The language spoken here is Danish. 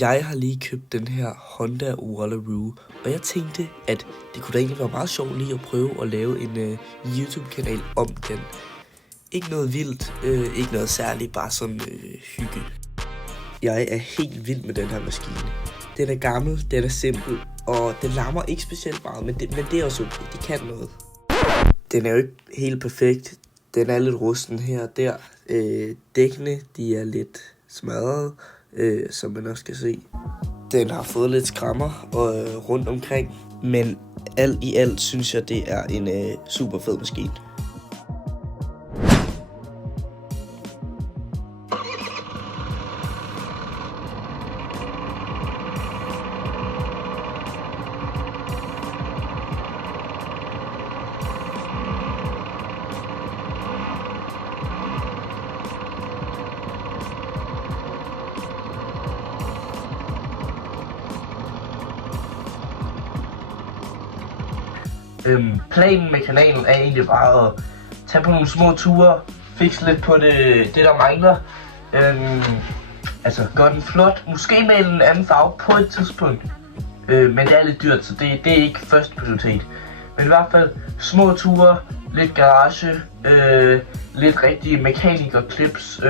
Jeg har lige købt den her Honda Wallaroo, og jeg tænkte, at det kunne da egentlig være meget sjovt lige at prøve at lave en YouTube-kanal om den. Ikke noget vildt, ikke noget særligt, bare sådan hygge. Jeg er helt vild med den her maskine. Den er gammel, den er simpel, og den larmer ikke specielt meget, men det er også okay, det kan noget. Den er jo ikke helt perfekt, den er lidt rusten her og der. Dækkene, de er lidt smadret, som man også kan se. Den har fået lidt skrammer rundt omkring, men alt i alt synes jeg, det er en super fed maskine. Planen med kanalen er egentlig bare at tage på nogle små ture, fikse lidt på det der mangler. Altså gøre den flot, måske male en anden farve på et tidspunkt. Men det er lidt dyrt, så det er ikke første prioritet. Men i hvert fald små ture, lidt garage, lidt rigtige mekanikerclips.